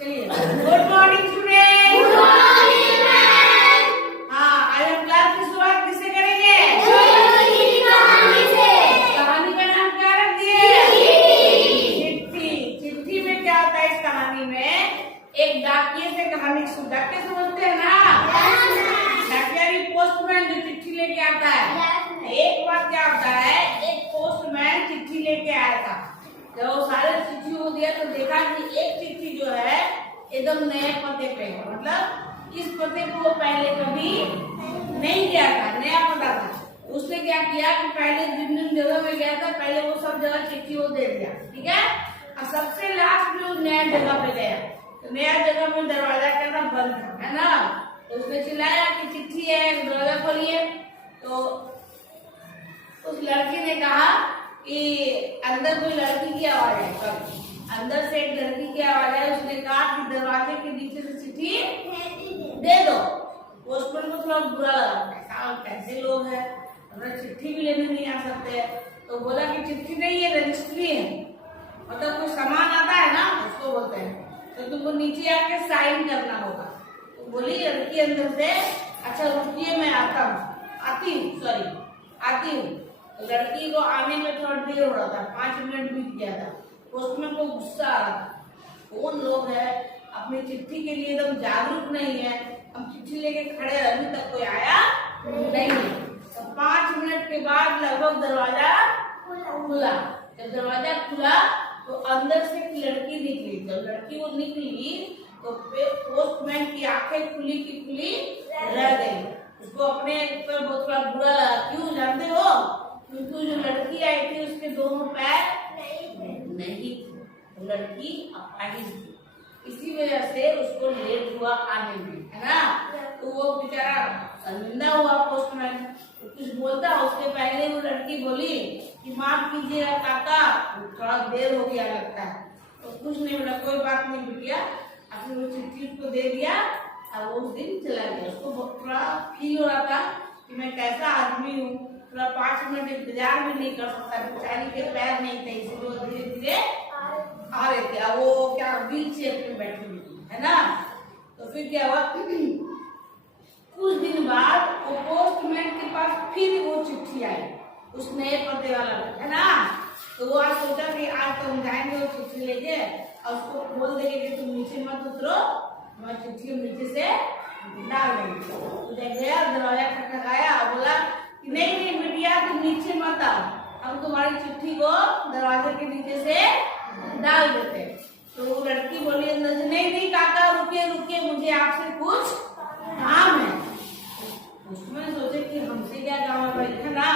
चलिए, good morning student. Good morning ma'am. हाँ, आज हम क्लास की शुरुआत किससे करेंगे? चुटकी की कहानी से। कहानी का नाम क्या रख दिए? चिट्ठी। चिट्ठी में क्या होता है? इस कहानी में एक डाकिये से कहानी डाकिये समझते हैं ना? डाकिया भी पोस्टमैन जो चिट्ठी लेके आता है। एक बार क्या होता है, एक पोस्टमैन चिट्ठी लेके आया था। जब वो सारे चिट्ठी को दिया तो देखा कि एक चिट्ठी जो है एकदम नए पते पे है, मतलब इस पते को वो पहले कभी नहीं गया था, नया पता था। उसने क्या किया कि पहले जिन जिन जगह में गया था पहले वो सब जगह चिट्ठी वो दे दिया, ठीक है। और सबसे लास्ट में वो नया जगह पे गया तो नया जगह में दरवाजा क्या था, बंद था, है ना। तो उसने चिल्लाया कि चिट्ठी है, दरवाजा खोलिए। तो उस लड़की ने कहा कि अंदर कोई लड़की की आवाज है, सॉरी अंदर से एक लड़की की आवाज है। उसने कहा कि दरवाजे के नीचे से चिट्ठी दे दो। पोस्टमैन को थोड़ा बुरा लगा, कैसे लोग हैं, मतलब चिट्ठी भी लेने नहीं आ सकते। तो बोला कि चिट्ठी नहीं है, रजिस्ट्री है, मतलब कोई सामान आता है ना उसको बोलते हैं, तो तुमको नीचे आके साइन करना होगा। तो बोली लड़की अंदर से, अच्छा रुकिए मैं आती हूँ। लड़की को आने में थोड़ा देर हो रहा था, 5 मिनट बीत गया था। पोस्टमैन को गुस्सा आ रहा था, कौन लोग है अपनी चिट्ठी के लिए एकदम जागरूक नहीं है, हम चिट्ठी लेके खड़े अभी तक कोई आया नहीं है। तो 5 मिनट के बाद लगभग दरवाजा खुला। जब दरवाजा खुला तो अंदर से एक लड़की निकली। जब लड़की वो निकली तो पोस्टमैन की आंखें खुली की खुली रह गई। उसको अपने ऊपर बहुत बड़ा बुरा लगा। क्यों जानते हो? क्योंकि जो लड़की आई थी उसके दोनों पैर नहीं थे, तो लड़की अपाहिज थी, इसी वजह से उसको लेट हुआ आने में, है ना। तो वो बेचारा शर्मिंदा हुआ पोस्टमैन, तो कुछ बोलता उसके पहले वो लड़की बोली कि माफ कीजिएगा काका, थोड़ा देर हो गया लगता है। तो कुछ नहीं बोला, कोई बात नहीं बिटिया। अपनी वो चिट्ठी उसको दे दिया और वो उस दिन चला गया। उसको थोड़ा फील हो रहा था कि मैं कैसा आदमी हूँ, थोड़ा 5 मिनट इंतजार भी नहीं कर सकता, बेचारी के पैर नहीं थे, इसलिए वो धीरे धीरे आ रहे थे। अब वो क्या व्हील चेयर पे बैठी हुई थी, है ना। तो फिर क्या हुआ, कुछ दिन बाद वो पोस्टमैन के पास फिर वो चिट्ठी आई, उस नए पते वाला, है ना। तो वो आज सोचा कि आज तो हम जाएंगे वो चिट्ठी लेके और उसको बोल देंगे कि तुम नीचे मत उतरो, मैं चिट्ठी नीचे से डाल देंगे। तो जब गया दरवाजा खटखटाया और बोला कि नहीं बिटिया तुम नीचे मत आओ, हम तुम्हारी चिट्ठी को दरवाजे के नीचे से डाल देते। तो वो लड़की बोली अंदर से, नहीं काका रुकिए मुझे आपसे कुछ काम है। उसमें सोचे कि हमसे क्या काम है भाई, है ना।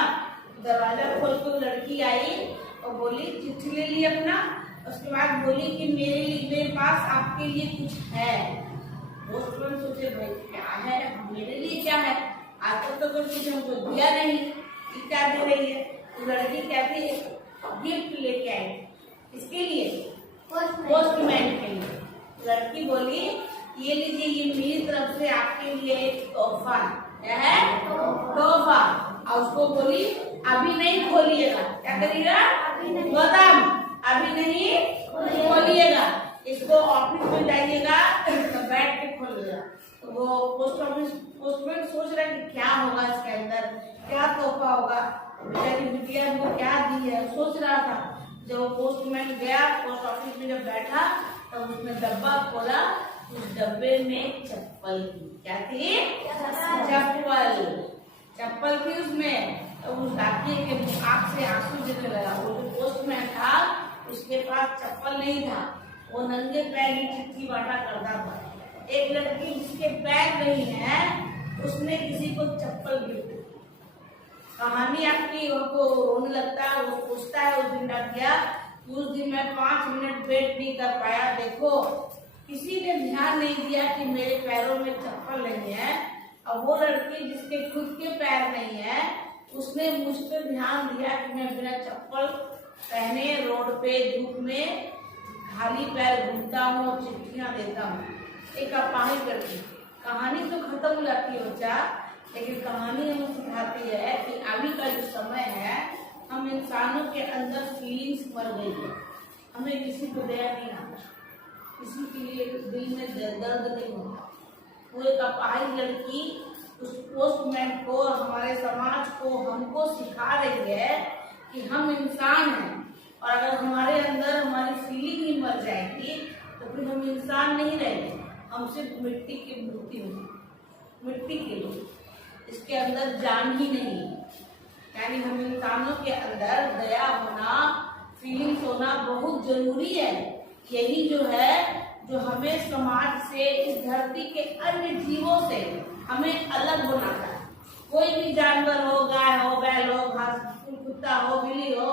दरवाजा खोल कर लड़की आई और बोली चिट्ठी ले ली अपना। उसके बाद बोली कि मेरे पास आपके लिए कुछ है। पोस्टमैन सोचे भाई क्या है, मेरे लिए क्या है, आज तक तो कोई कुछ हमको दिया नहीं, क्या दे रही है। तो लड़की कहती है गिफ्ट लेके आई, इसके लिए पोस्टमैन के लिए। लड़की बोली ये लीजिए, ये मेरी तरफ से आपके लिए एक तोहफा। क्या है? तोहफा। और उसको बोली अभी नहीं खोलिएगा, क्या करिएगा, गौतम अभी नहीं खोलिएगा, इसको ऑफिस में जाइएगा तो बैठ के खोलिएगा। तो वो पोस्टमैन सोच रहा है कि क्या होगा इसके अंदर, क्या तोहफा होगा, बेचारी बिटिया हमको क्या दी है, सोच रहा था। जब वो पोस्टमैन गया पोस्ट ऑफिस में, जब बैठा तो उसने डब्बा खोला, उस डब्बे में चप्पल थी। क्या थी? चप्पल थी उसमें। तो उस डाकिये के आंख से आंसू गिरने लगा। वो जो पोस्टमैन था उसके पास चप्पल नहीं था, वो नंगे पैर ही चिट्ठी बांटा करता था। एक लड़की जिसके पैर नहीं है उसने किसी को चप्पल गिफ्ट दी। कहानी आपकी उनको रोने लगता है। वो पूछता है उस दिन डाकिया, उस दिन मैं 5 मिनट वेट नहीं कर पाया, देखो किसी ने ध्यान नहीं दिया कि मेरे पैरों में चप्पल नहीं है। और वो लड़की जिसके खुद के पैर नहीं है उसने मुझ पर ध्यान दिया कि मैं बिना चप्पल पहने रोड पे धूप में खाली पैर घूमता हूँ, चिट्ठियां देता हूँ, एक अपाहिज करती। कहानी तो खत्म हो जाती है बच्चा, लेकिन कहानी हमें सिखाती है कि अभी का जो समय है हम इंसानों के अंदर फीलिंग्स मर गई है, हमें किसी को दया नहीं आता, किसी के लिए दिल में दर्द नहीं होता। वो एक अपाहिज लड़की उस पोस्टमैन को, हमारे समाज को, हमको सिखा रही है कि हम इंसान हैं, और अगर हमारे अंदर हमारी फीलिंग ही मर जाएगी तो फिर हम इंसान नहीं रहेंगे, हम सिर्फ मिट्टी की मूर्ति होंगे, मिट्टी के लोग, इसके अंदर जान ही नहीं है। यानी हम इंसानों के अंदर दया होना, फीलिंग्स होना बहुत जरूरी है। यही जो है जो हमें समाज से, इस धरती के अन्य जीवों से हमें अलग बनाता है। कोई भी जानवर हो, गाय हो, बैल हो, घास, कुत्ता हो, बिल्ली हो,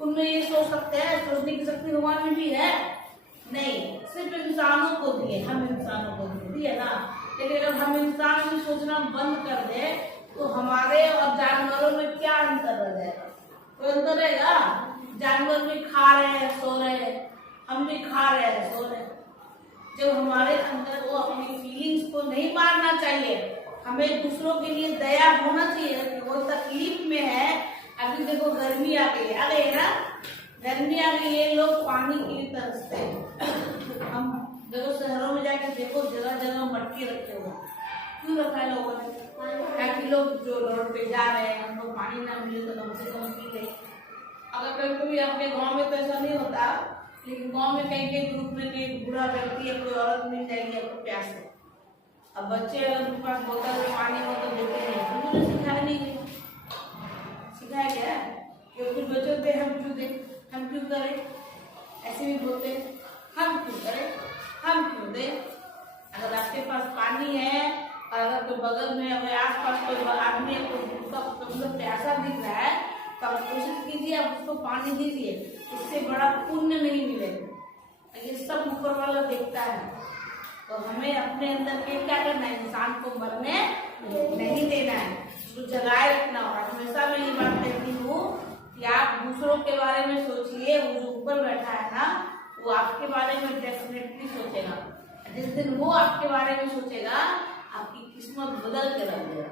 उनमें ये सोच सकते हैं, सोचने की शक्ति भगवान में भी है नहीं, सिर्फ इंसानों को दिए, हम इंसानों को दिए ना। लेकिन अगर हम इंसान भी सोचना बंद कर दे तो हमारे और जानवरों में क्या अंतर रह जाएगा? कोई अंतर रहेगा? जानवर भी खा रहे हैं, सो रहे हैं, हम भी खा रहे हैं, सो रहे हैं। जब हमारे अंदर वो अपनी फीलिंग्स को नहीं मारना चाहिए, हमें दूसरों के लिए दया होना चाहिए कि वो तकलीफ में है। अभी देखो गर्मी आ गई है ना, गर्मी आ गई है, लोग पानी के लिए तरसते हैं। हम देखो शहरों में जाके देखो, जगह जगह मटके रखे हुए, क्यों रखा है लोगों ने? ताकि लोग जो रोड पे जा रहे हैं, हमको पानी ना मिले तो कम से कम पी ले। अगर कभी कभी अपने गांव में तो ऐसा नहीं होता, लेकिन गांव में कहीं कहीं ग्रुप में कोई बूढ़ा व्यक्ति या कोई औरत मिल जाएगी आपको प्यास है, अब बच्चे अगर उनके पास बोतल में पानी हो तो देते नहीं, उन्होंने सिखाया नहीं है, सिखाया गया कि कुछ बच्चों पे हम क्यों दें, हम क्यों करें, ऐसे भी बोलते हम क्यों करें, हम क्यों दें। अगर आपके पास पानी है और अगर कोई बगल में, अगर आस पास कोई आदमी है तो मतलब प्यासा दिख रहा है तो आप कोशिश कीजिए, आप उसको पानी दीजिए, इससे बड़ा पुण्य नहीं मिलेगा। ये सब ऊपर वाला देखता है, तो हमें अपने अंदर के क्या करना है, इंसान को मरने नहीं देना है, उसको जगाए रखना। और हमेशा मैं ये बात कहती हूँ कि आप दूसरों के बारे में सोचिए, वो जो ऊपर बैठा है ना, वो आपके बारे में डेफिनेटली सोचेगा। जिस दिन वो आपके बारे में सोचेगा, आपकी किस्मत बदल के रख देगा,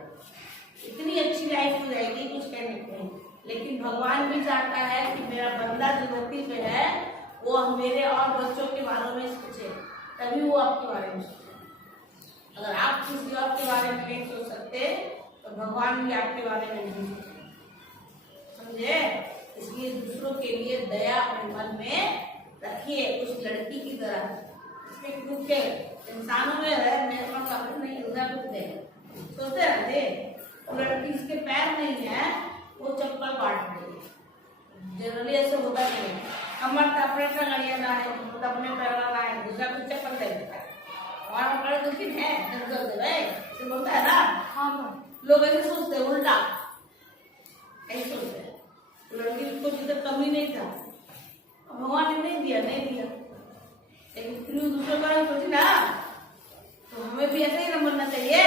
इतनी अच्छी लाइफ हो जाएगी, कुछ कहने को नहीं। लेकिन भगवान भी चाहता है कि मेरा बंदा जो धरती पे है वो मेरे और बच्चों के बारे में सोचे, तभी वो आपके बारे में सोचे। अगर आप किसी और के बारे में नहीं सोच सकते तो भगवान भी आपके बारे में नहीं सोचे, समझे? इसलिए दूसरों के लिए दया अपने मन में रखिए, उस लड़की की तरह। इसमें कुछ इंसानों में है, मेरे पास नहीं उधर कुछ है, सोचते रहते लड़की इसके पैर नहीं है, वो चप्पल काट देगी। जनरली ऐसे होता नहीं है, कमर अपने गाड़िया ना है, अपने पैर ना है, दूसरा कुछ चप्पल दे देता है, हमारा पैर दुखी है, ऐसे बोलता है ना। हाँ, लोग ऐसे सोचते हैं, उल्टा ऐसे सोचते हैं, लड़की को जितना कमी नहीं था, भगवान ने नहीं दिया, नहीं दिया, लेकिन फिर दूसरे बारे में सोची ना,